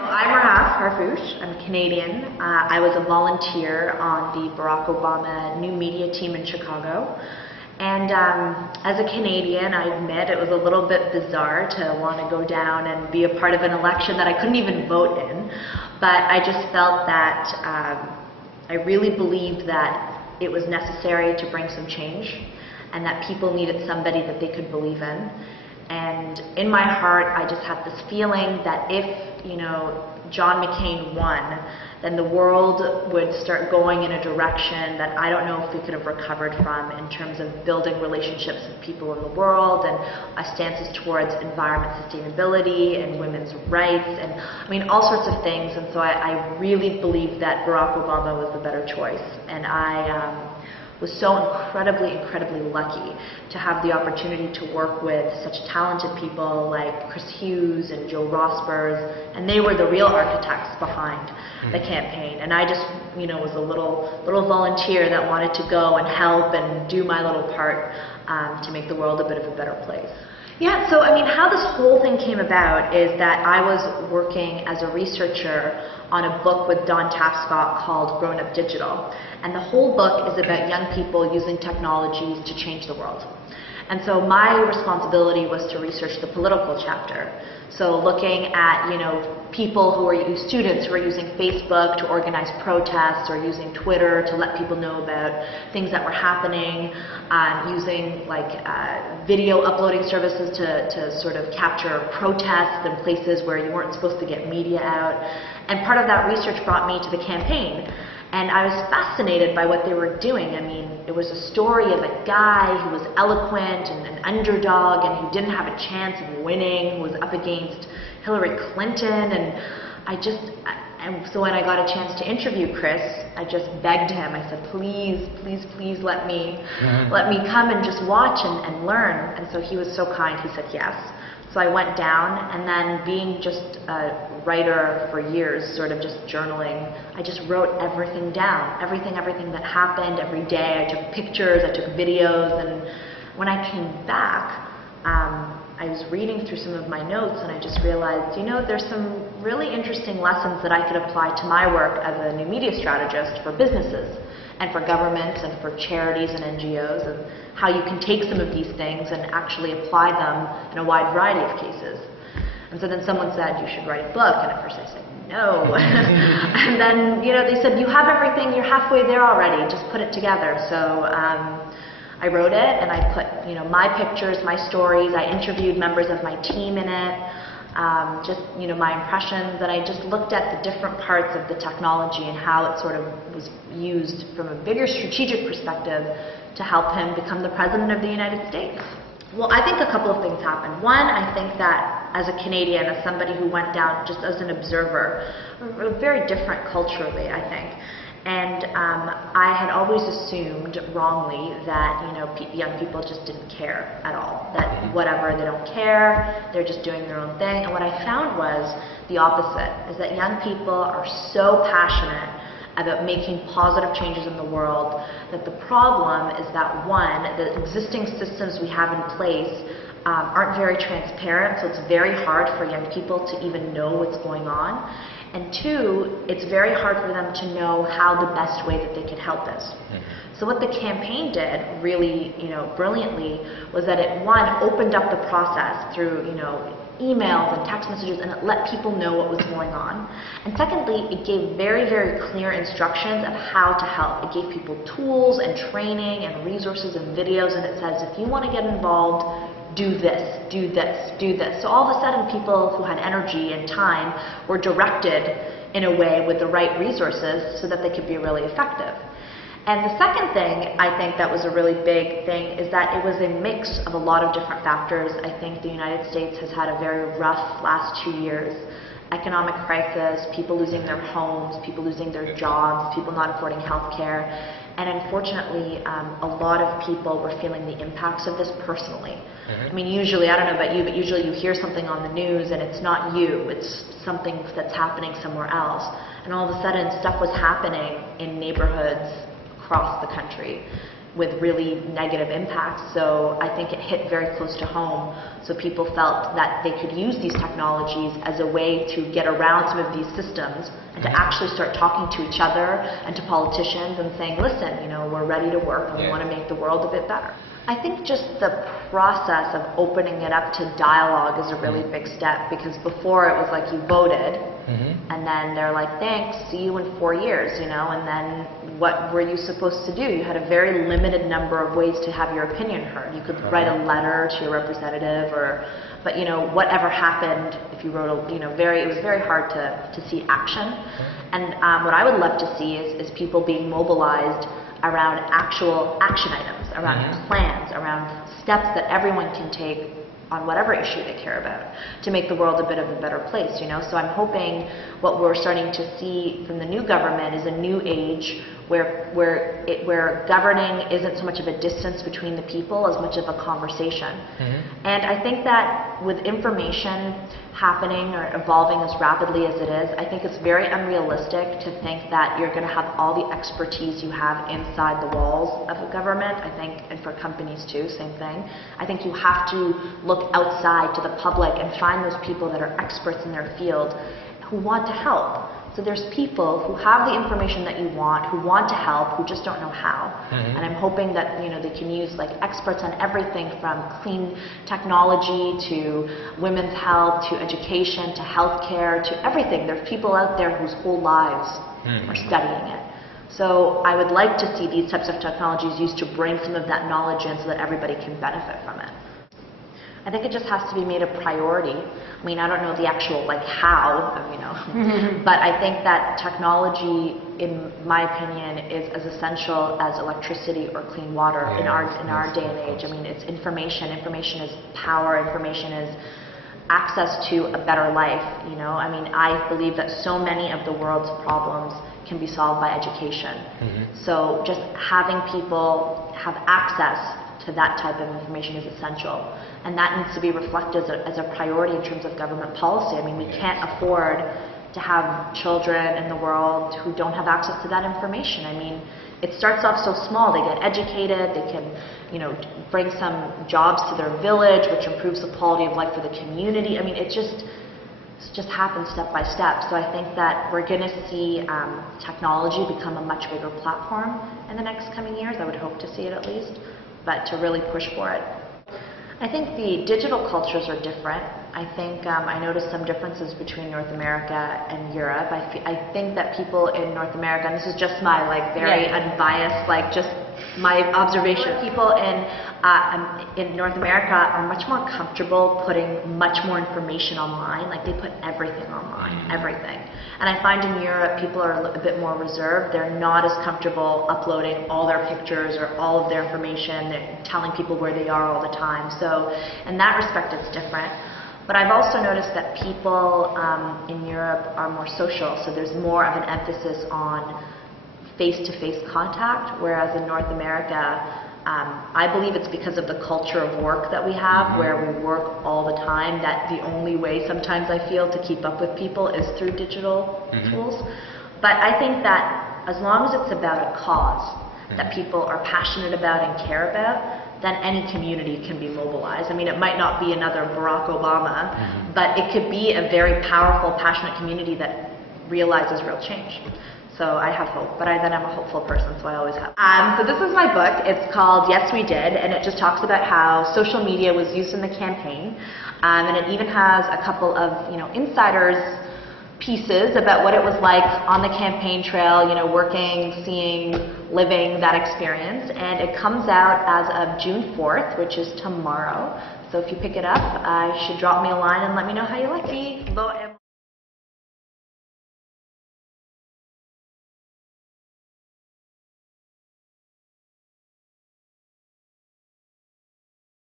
I'm Rahaf Harfoush. I'm Canadian. I was a volunteer on the Barack Obama new media team in Chicago. And as a Canadian, I admit it was a little bit bizarre to want to go down and be a part of an election that I couldn't even vote in. But I just felt that I really believed that it was necessary to bring some change and that people needed somebody that they could believe in. And in my heart, I just had this feeling that if, John McCain won, then the world would start going in a direction that I don't know if we could have recovered from in terms of building relationships with people in the world and stances towards environment sustainability and women's rights and all sorts of things. And so I really believed that Barack Obama was the better choice. And I was so incredibly lucky to have the opportunity to work with such talented people like Chris Hughes and Joe Rossberg, and they were the real architects behind the campaign. And I just, was a little volunteer that wanted to go and help and do my little part to make the world a bit of a better place. Yeah, so how this whole thing came about is that I was working as a researcher on a book with Don Tapscott called Grown Up Digital. And the whole book is about young people using technologies to change the world. And so my responsibility was to research the political chapter. So looking at, people who are, students who are using Facebook to organize protests or using Twitter to let people know about things that were happening, using video uploading services to sort of capture protests in places where you weren't supposed to get media out. And part of that research brought me to the campaign. And I was fascinated by what they were doing. It was a story of a guy who was eloquent and an underdog and who didn't have a chance of winning, who was up against Hillary Clinton. And so when I got a chance to interview Chris, I just begged him. I said, please let me come and just watch and learn. And so he was so kind. He said yes. So I went down, and then being just a writer for years, sort of just journaling, I just wrote everything down, everything that happened every day. I took pictures, I took videos, and when I came back, I was reading through some of my notes, and I just realized, there's some really interesting lessons that I could apply to my work as a new media strategist for businesses and for governments and for charities and NGOs, and how you can take some of these things and actually apply them in a wide variety of cases. And so then someone said, you should write a book, and at first I said, no. And then, they said, you have everything, you're halfway there already, just put it together. So I wrote it, and I put, my pictures, my stories, I interviewed members of my team in it, my impressions, and I just looked at the different parts of the technology and how it sort of was used from a bigger strategic perspective to help him become the President of the United States. Well, I think a couple of things happened. One, I think that as a Canadian, as somebody who went down just as an observer, we're very different culturally, I think. And I had always assumed wrongly that young people just didn't care at all. That whatever, they don't care, they're just doing their own thing. And what I found was the opposite, is that young people are so passionate about making positive changes in the world that the problem is that, one, the existing systems we have in place aren't very transparent, so it's very hard for young people to even know what's going on. And two, it's very hard for them to know how the best way that they could help is. So what the campaign did really, brilliantly, was that it, one, opened up the process through, emails and text messages, and it let people know what was going on. And secondly, it gave very clear instructions of how to help. It gave people tools and training and resources and videos, and it says, if you want to get involved, do this, do this, do this. So all of a sudden, people who had energy and time were directed in a way with the right resources so that they could be really effective. And the second thing I think that was a really big thing is that it was a mix of a lot of different factors. I think the United States has had a very rough last 2 years. Economic crisis, people losing their homes, people losing their jobs, people not affording health care. And unfortunately, a lot of people were feeling the impacts of this personally. Usually, I don't know about you, but usually you hear something on the news and it's not you, it's something that's happening somewhere else. And all of a sudden, stuff was happening in neighborhoods across the country. with really negative impacts. So I think it hit very close to home. So people felt that they could use these technologies as a way to get around some of these systems and to actually start talking to each other and to politicians and saying, listen, we're ready to work and we want to make the world a bit better. I think just the process of opening it up to dialogue is a really big step, because before it was like you voted and then they're like, thanks, see you in 4 years, and then what were you supposed to do? You had a very limited number of ways to have your opinion heard. You could write a letter to your representative, but whatever happened, if you wrote it was very hard to see action. And what I would love to see is people being mobilized around actual action items, around plans, around steps that everyone can take on whatever issue they care about to make the world a bit of a better place, So I'm hoping what we're starting to see from the new government is a new age where governing isn't so much of a distance between the people as much of a conversation. And I think that with information happening or evolving as rapidly as it is, I think it's very unrealistic to think that you're going to have all the expertise you have inside the walls of a government. I think, and for companies too, same thing. I think you have to look outside to the public and find those people that are experts in their field who want to help. So there's people who have the information that you want, who want to help, who just don't know how. And I'm hoping that they can use experts on everything from clean technology to women's health to education to healthcare to everything. There's people out there whose whole lives are studying it. So I would like to see these types of technologies used to bring some of that knowledge in so that everybody can benefit from it. I think it just has to be made a priority. I mean, I don't know the actual how, but I think that technology, in my opinion, is as essential as electricity or clean water in our day and age. I mean, it's information. Information is power. Information is access to a better life. I mean, I believe that so many of the world's problems can be solved by education. So just having people have access to that type of information is essential. And that needs to be reflected as a priority in terms of government policy. I mean, we can't afford to have children in the world who don't have access to that information. I mean, it starts off so small. They get educated, they can, bring some jobs to their village, which improves the quality of life for the community. I mean, it just happens step by step. So I think that we're going to see technology become a much bigger platform in the next coming years. I would hope to see it at least, but to really push for it. I think the digital cultures are different. I think I noticed some differences between North America and Europe. I think that people in North America, and this is just my very unbiased, just my observation, people in North America are much more comfortable putting much more information online. They put everything online, everything. And I find in Europe people are a bit more reserved. They're not as comfortable uploading all their pictures or all of their information. They're telling people where they are all the time. So in that respect, it's different. But I've also noticed that people in Europe are more social. So there's more of an emphasis on face-to-face contact, whereas in North America, I believe it's because of the culture of work that we have, where we work all the time, that the only way sometimes I feel to keep up with people is through digital tools. But I think that as long as it's about a cause that people are passionate about and care about, then any community can be mobilized. I mean, it might not be another Barack Obama, but it could be a very powerful, passionate community that realizes real change. So I have hope, but then I'm a hopeful person, so I always have. So this is my book. It's called Yes We Did, and it just talks about how social media was used in the campaign, and it even has a couple of insiders pieces about what it was like on the campaign trail, working, seeing, living that experience, and it comes out as of June 4th, which is tomorrow. So if you pick it up, you should drop me a line and let me know how you like it.